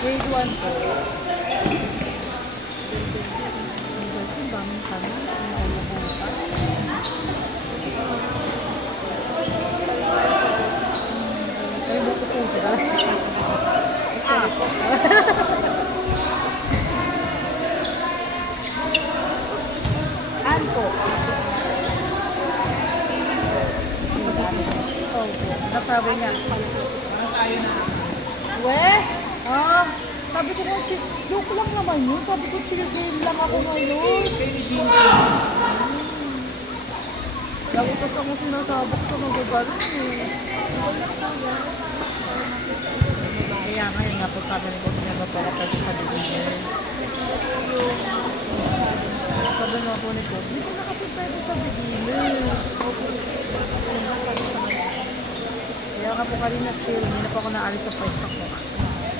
Grade 1 po. Ang daming kami. Ang nabuhusan. Ay, buko po siya. Ah. An po. Oh, po. Nasabi niya. Weh? Ah, sabi ko nga, joke lang naman yun. Sabi ko, chill game lang ako ngayon. Lagi ko sa mga sinasabak sa magagaling eh. Kaya ngayon nga po sabi ko sa mga magpapapag sa beginner. Sabi nga po ni Coach, hindi ko na kasi pwede sa beginner. Kaya nga po kanina chill, hindi na po ako naalis sa pwesto ko.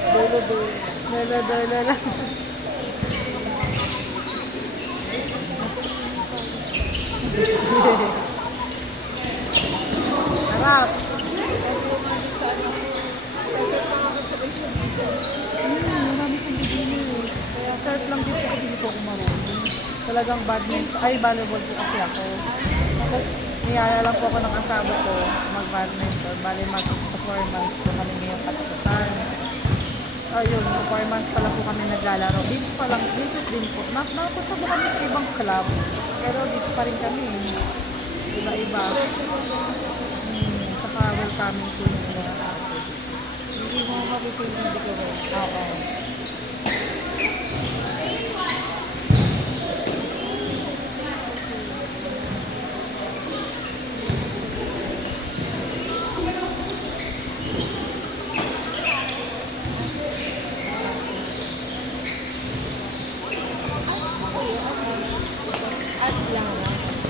Dolo. Sarap. Marami kong beginner. Kaya start lang dito kasi dito ako marunong. Talagang badminton, ay volleyball po kasi ako. Tapos niyaya lang po ako ng asawa ko mag-badminton. Bali mag-performance po kami ngayong katapusan. Ayun, performance pa lang po kami naglalaro. Dito pa lang, dito din po. Napunta po kami sa ibang club. Pero dito pa rin kami. Iba-iba. Tsaka welcoming po yung mga ate. Hindi mo mapipili hindi ko rin. Oo.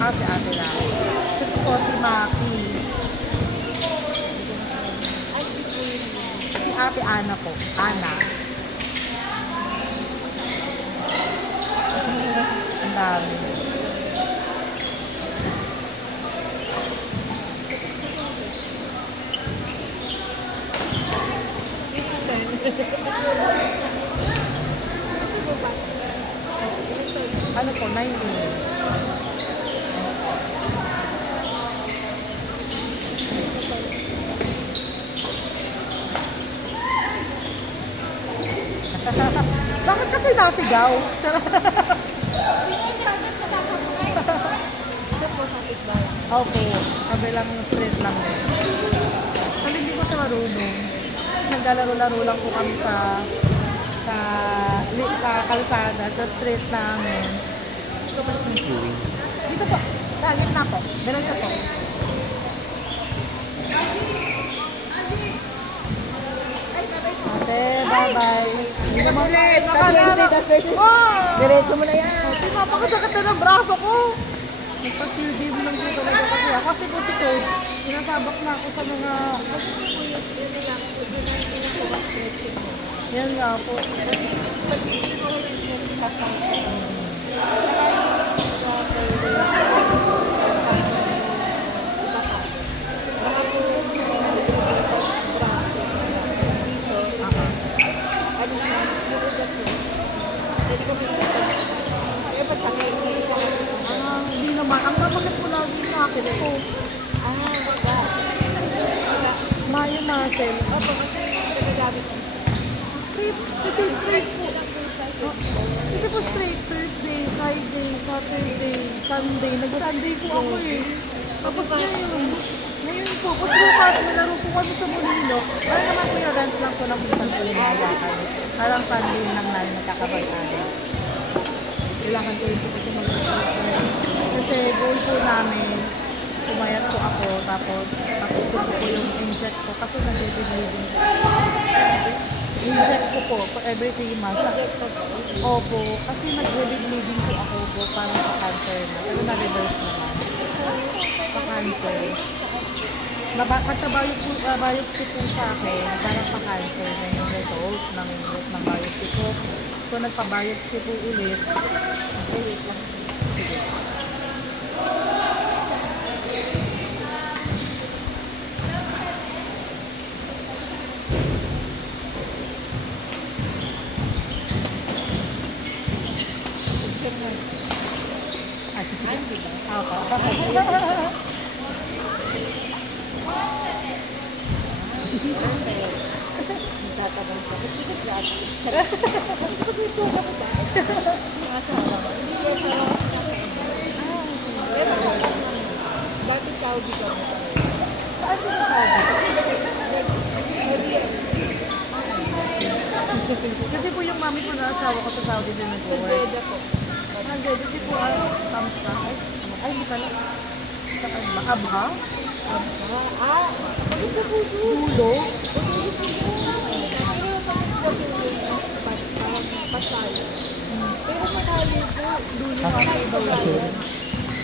Ah, si ate lang. Ito po si Maki. Si ate Ana po. Ana. Ang dami. Ano po, 19. Bakit kasi nasigaw? Opo, kabilang street lang din. So, hindi ko siya marunong. Tapos naglalaro-laro lang po kami sa kalsada, sa street namin. Ito ba sa queuing? Dito po, sa gitna po. Diretso po. Ate, bye-bye. Hindi naman Ulit, nakahanap. tas 20. Wow! Diretso mo na yan. Napakasakit na ng braso ko. Nagpa-chill game lang po talaga kasi ako. Kasi po si Coach, sinasabak na ako sa mga... Yan nga po. Hindi naman. Ang napakit mo lagi sa akin ito. Maya muscle. Opo, kasi nagagamit ko. Sakit. Kasi straight po. Kasi po straight. Thursday, Friday, Saturday, Sunday. Nag-Sunday po ako eh. Tapos ngayon po, pas bukas, nalaro po kami sa Molino. Para naman po yung rent lang po ng minsan po yung nalayakan. Parang Sunday lang namin nagkakabag-aral. Kailangan ko rin po kasi kasi goal po namin, pumayat po ako, tapos tapusin ko po yung inject ko kasi nag-bleeding po. Inject ko po for every 3 months. Opo, kasi nag-bleeding po ako po parang sa cancer na. Pero na-reverse naman. Pa cancer. Biopsy po sa akin, parang pa cancer na yung result ng biopsy ko. So nagpa-biopsy po ulit. Okay, wait lang. Sige. Tatabang siya. Hindi ka grabe. Pag-ito ka ba? Yung asawa. Hindi ka asawa kasi nasa pero dati Saudi ka mo. Saan ka sa Saudi? Kasi po yung mami ko na asawa ko sa Saudi din nag-work. Jeddah po. Nandito kasi po Kamsa. Ay, hindi pala. Saan ba? Abha? Maganda po doon. Dulo? Pero pag pasal. Pero sakali po, Dulo nga po daw yun.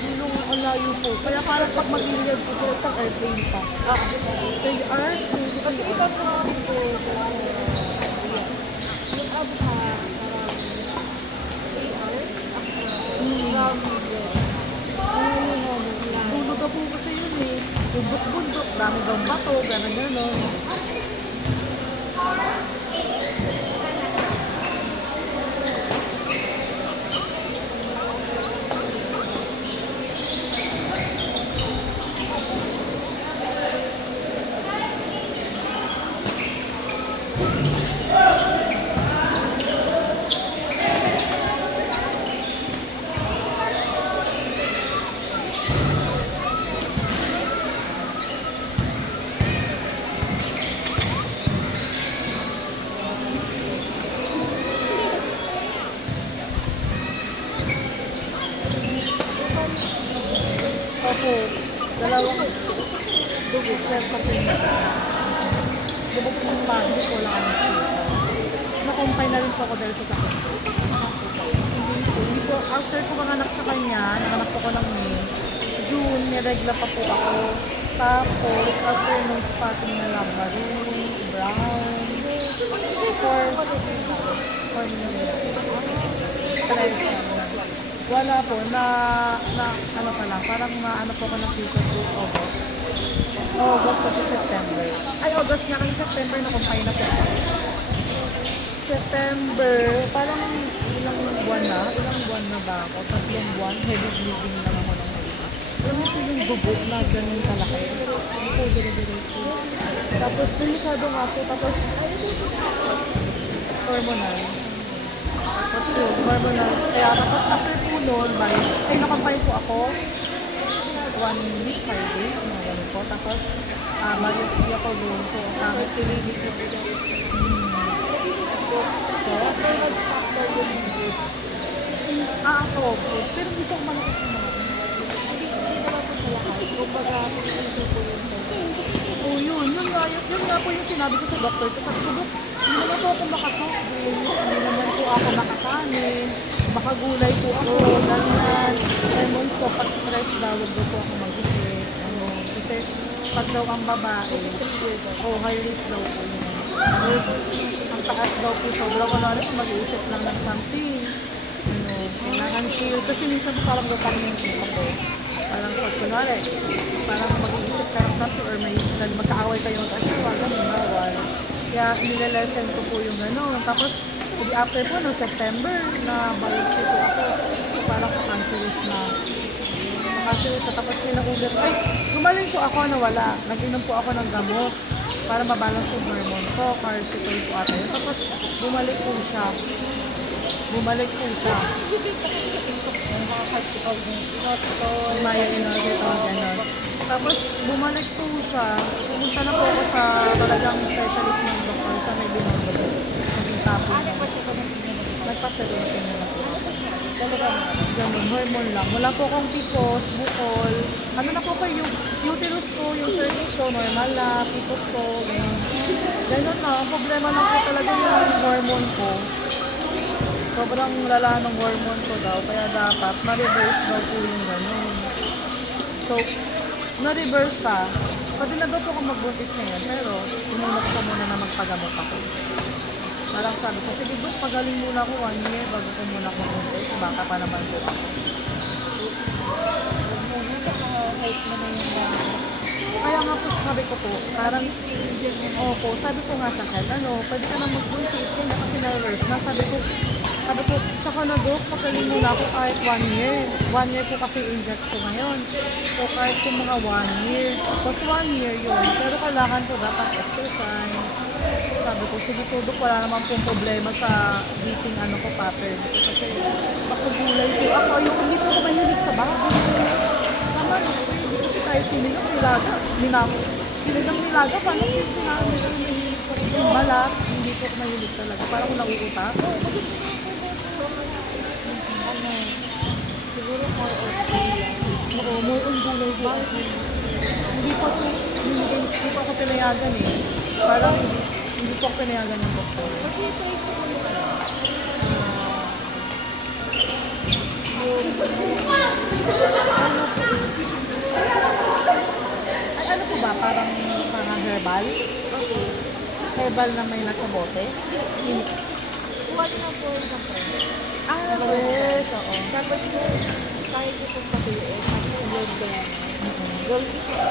Dulo nga ang layo po. Kaya parang pag mag-inilad po sa isang airplane pa. 3 hours? pag-iba po ako po sa yung abha, parang 3 hours. Around Dulo daw po kasi yun eh. Bundok-bundok, dami daw bato, gano'n-gano'n. Opo, dalawang dugo, kwento po yun. Diba po yung pagi ko lang ang sito. Na-compine na rin po ako dahil sa sakit. Hindi po, after ko manganak sa kanya, nanganak po ko ng May, June, niregla pa po ako. Tapos, after nung spotting na lang, maroon, brown, for stress. Wala po, ano pa lang, parang maano po ko ng fetus this August to September. Ay, August nga kasi September na kumpay na po. September, parang ilang buwan na ba ako? 3 buwan, heavy bleeding lang ako ng mga. Alam mo po yung dugo na ganun kalaki. Ito, dire-diretso. Tapos, delikado nga po, tapos, hormonal. Tapos yun, hormonal. Kaya tapos after po nun, ay nakampay po ako. 1 week, 5 days, mga ganun po. Tapos, biopsy ako doon. So, Pilinis na po daw. Ako, pero hindi ko malakas na mga. Hindi naman po sa lahat. Kumbaga, hindi po yun. Oh, yun nga po yung sinabi ko sa doktor ko. Sabi ko, "Dok, hindi naman po ako makasokbis, hindi naman po ako makakanin, makagulay po ako, ganyan. Lemons ko, pag stress daw, wag daw po ako mag-isip. Kasi pag daw ang babae, high risk daw po yun. Ang taas daw po, sobrang kunwari kung mag-iisip lang ng something. Kailangan chill. Kasi minsan po parang daw parang yung chill ako. Parang pag kunwari, parang mag-iisip ka ng something or may magkaaway kayo mag-asawa, ganun, bawal. Kaya nilalesen ko po yung gano'n. Tapos, after po, no September, na biopsy po ako. Parang cancerous na. Cancerous na. Tapos pinaulit. Ay, gumaling po ako na wala. Nag-inom po ako ng gamot para mabalance yung hormone ko. Carcitol po ata yun. Tapos, bumalik po siya. Maya inositol, gano'n. Tapos, bumalik po siya. Pumunta na po ako sa talagang specialist ng doktor sa may binondo. Nakita po niya. Nagpa-sedating na po. Talagang ganun, hormone lang. Wala po akong picos, bukol. Ano na po pa yung uterus ko, yung cervix ko, normal na, picos ko, ganun. Ganun na, ang problema lang po talaga yung hormone ko. Sobrang lala ng hormone ko daw, kaya dapat ma-reverse daw po yung gano'n. So, na-reverse siya. Pwede na daw po akong magbuntis ngayon, pero inunok ko muna na magpagamot ako. Parang sabi ko, sige Dok, pagaling muna ako 1 year bago ko muna ako magbuntis. Baka pa naman po ako. Kaya nga po sabi ko po, parang opo, sabi ko nga sa health, pwede ka na magbuntis, kaya kasi na-reverse na. Sabi ko, Sabi ko, saka na Dok, magaling muna ako kahit 1 year. 1 year po kasi inject ko ngayon. So kahit po mga 1 year. Tapos 1 year yun. Pero kailangan ko dapat exercise. Sabi ko, sige po Dok, wala naman pong problema sa eating ano ko pattern ko. Kasi makagulay po ako. Ayoko, hindi po ako mahilig sa baboy. Sama na po. Hindi kasi kahit sinigang nilaga. Sinigang nilaga, paano po yung sinabi ko mahilig sa balat? Hindi po ako mahilig talaga. Parang ako nauuta. Ano, siguro more on gulay. Oo, more on gulay po. Hindi po ako, hindi po ako pinayagan eh. Parang hindi po ako pinayagan ng doktor. Mag-try ko mo yung ano, Ay, ano po ba? Parang herbal? okay. Herbal na may nasa bote? Kuha na po sa friend. Ah, yes. Oo. Tapos yung kahit itong patuloy, tapos yung gold day. Gold day siya.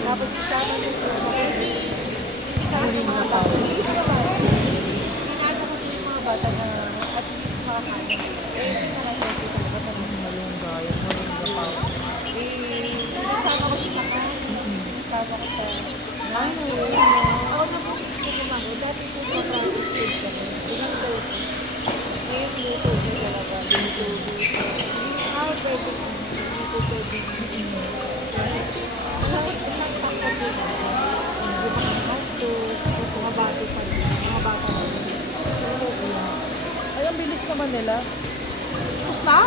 Tapos kasama nyo po, hindi ka ano mga bata. Pinado ko din yung mga bata na at least makakain. Eh, pinaka-healthy talaga pag Yung diet, yung pa. kasama ko sa kain. Kasama ko sa Ano yun? ako na po gusto ko mag dati po pa-practice food kami. Ilang daw ito. Ngayon luto ko talaga. Luto. Ah, pwede. Luto pwede. Lahat takot din. Di ba ang hotdog, mga bata pa rin. Mga bata pa rin. Ay, ang bilis naman nila. Tapos na?